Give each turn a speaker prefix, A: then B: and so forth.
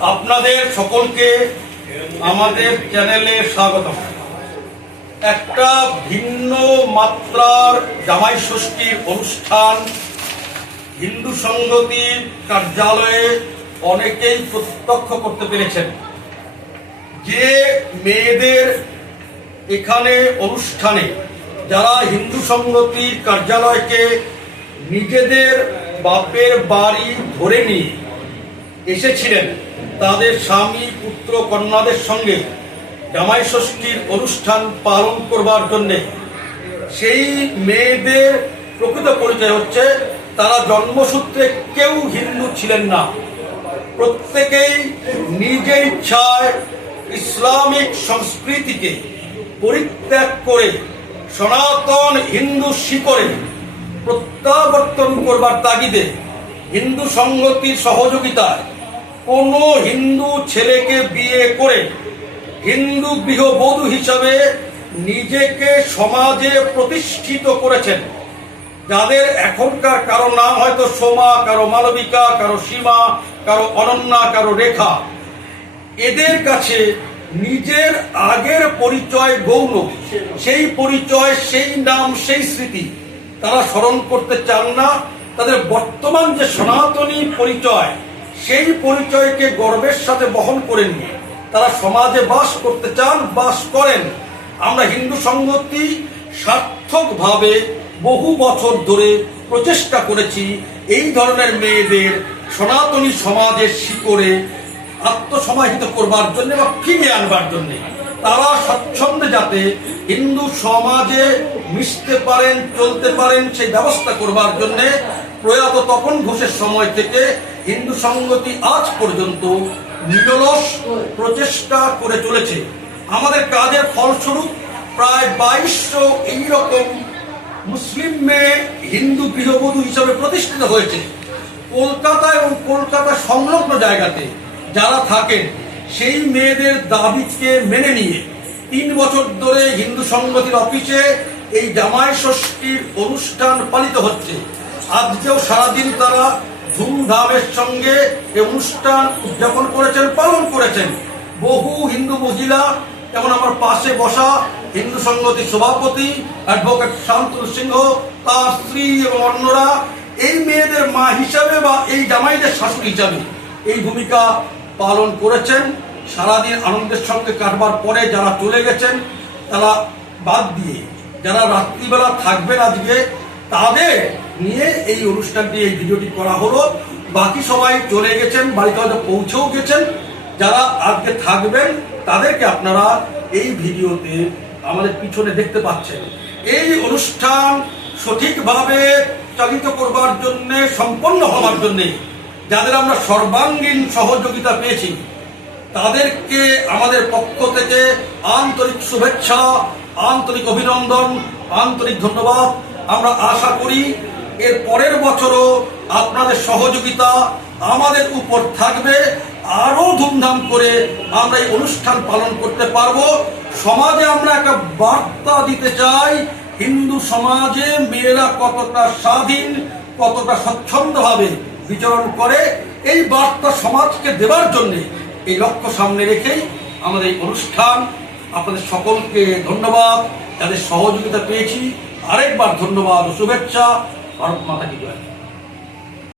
A: আপনাদের সকলকে আমাদের চ্যানেলে স্বাগতম। একটা ভিন্ন মাত্রার জামাই ষষ্ঠীর অনুষ্ঠান হিন্দু সংগতির কার্যালয়ে অনেকেই প্রত্যক্ষ করতে পেরেছেন। যে মেয়েদের এখানে অনুষ্ঠানে যারা হিন্দু সংগতির কার্যালয়কে নিজেদের বাপের বাড়ি ধরে নিয়ে এসেছিলেন তাদের স্বামী, পুত্র, কন্যাদের সঙ্গে জামাই ষষ্ঠীর অনুষ্ঠান পালন করবার জন্যে। সেই মেয়েদের প্রকৃত পরিচয় হচ্ছে, তারা জন্মসূত্রে কেউ হিন্দু ছিলেন না। প্রত্যেকেই নিজের ইচ্ছায় ইসলামিক সংস্কৃতিকে পরিত্যাগ করে সনাতন হিন্দু শিকড়ে প্রত্যাবর্তন করবার তাগিদে হিন্দু সংগতির সহযোগিতায় কোনো হিন্দু ছেলেকে বিয়ে করে হিন্দু গৃহবধূ হিসাবে নিজেকে সমাজে প্রতিষ্ঠিত করেছেন। যাদের এখনকার কারও নাম হয়তো সোমা, কারও মালবিকা, কারও সীমা, কারও অনন্যা, কারও রেখা। এদের কাছে নিজের আগের পরিচয় গৌণ। সেই পরিচয়, সেই নাম, সেই স্মৃতি তারা স্মরণ করতে চান না। তাদের বর্তমান যে সনাতনী পরিচয় সেই পরিচয়কে গর্বের সাথে বহন করে নিয়ে তারা সমাজে বাস করতে চান, বাস করেন। আমরা হিন্দু সংগতি সার্থকভাবে বহু বছর ধরে প্রচেষ্টা করেছি এই ধরনের মেয়েদের সনাতনী সমাজের শিকড়ে আত্মসমাহিত করবার জন্য বা ফিরিয়ে আনবার জন্য। তারা স্বচ্ছন্দে যাতে হিন্দু সমাজে মিশতে পারেন, চলতে পারেন, সেই ব্যবস্থা করবার জন্য প্রয়াত তপন ঘোষের সময় থেকে হিন্দু সংগতি আজ পর্যন্ত নিরলস প্রচেষ্টা করে চলেছে। আমাদের কাজের ফলস্বরূপ প্রায় বাইশশো এইরকম মুসলিম মেয়ে হিন্দু গৃহবধূ হিসাবে প্রতিষ্ঠিত হয়েছে। কলকাতা এবং কলকাতা সংলগ্ন জায়গাতে যারা থাকেন, সেই মেয়েদের দাবিকে মেনে নিয়ে তিন বছর ধরে হিন্দু সংগতির অফিসে এই জামাই ষষ্ঠীর অনুষ্ঠান পালিত হচ্ছে। আজকেও সারাদিন তারা ধুমধামের সঙ্গে এই অনুষ্ঠান উদযাপন করেছেন, পালন করেছেন। বহু হিন্দু মহিলা, যেমন আমার পাশে বসা হিন্দু সংগতি সভাপতি অ্যাডভোকেট শান্তনু সিংহ, তার স্ত্রী এবং অন্যরা, এই মেয়েদের মা হিসাবে বা এই জামাইদের শাশুড়ি হিসাবে এই ভূমিকা পালন করেছেন। সারাদিন আনন্দের সঙ্গে কাটবার পরে যারা চলে গেছেন, তারা বাদ দিয়ে, যারা রাত্রিবেলা থাকবেন আজকে তাদের নিয়ে এই অনুষ্ঠানটি এই ভিডিওটি করা হলো। বাকি সবাই চলে গেছেন, বাড়িতে হয়তো পৌঁছেও গেছেন। যারা আজকে থাকবেন, তাদেরকে আপনারা এই ভিডিওতে আমাদের পিছনে দেখতে পাচ্ছেন। এই অনুষ্ঠান সঠিকভাবে চালিত করবার জন্য, সম্পন্ন হওয়ার জন্যে যাদের আমরা সর্বাঙ্গীন সহযোগিতা পেয়েছি, তাদেরকে আমাদের পক্ষ থেকে আন্তরিক শুভেচ্ছা, আন্তরিক অভিনন্দন, আন্তরিক ধন্যবাদ। আমরা আশা করি এর পরের বছরও আপনাদের সহযোগিতা আমাদের উপর থাকবে। আরও ধুমধাম করে আমরা এই অনুষ্ঠান পালন করতে পারব। সমাজে আমরা একটা বার্তা দিতে চাই, হিন্দু সমাজে মেয়েরা কতটা স্বাধীন, কতটা স্বচ্ছন্দভাবে বিচরণ করে, এই বার্তা সমাজকে দেবার জন্য এই লক্ষ্য সামনে রেখেই আমাদের এই অনুষ্ঠান। আপনাদের সকলকে ধন্যবাদ। যাদের সহযোগিতা পেয়েছি আরেকবার ধন্যবাদ ও শুভেচ্ছা ভারত মাতা কি জয়।